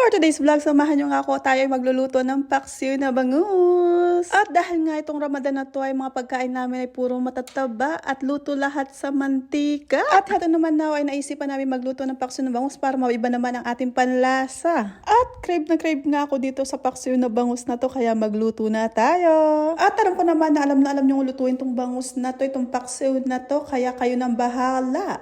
For today's vlog, samahan nyo nga ako, tayo ay magluluto ng paksiw na bangus. At dahil nga itong Ramadan na to ay mga pagkain namin ay puro matataba at luto lahat sa mantika. At heto naman na ay naisipan namin magluto ng paksiw na bangus para maiba naman ang ating panlasa. At crave na crave nga ako dito sa paksiw na bangus na to, kaya magluto na tayo. At alam ko naman na alam nyo lutuin itong bangus na to, itong paksiw na to, kaya kayo nang bahala.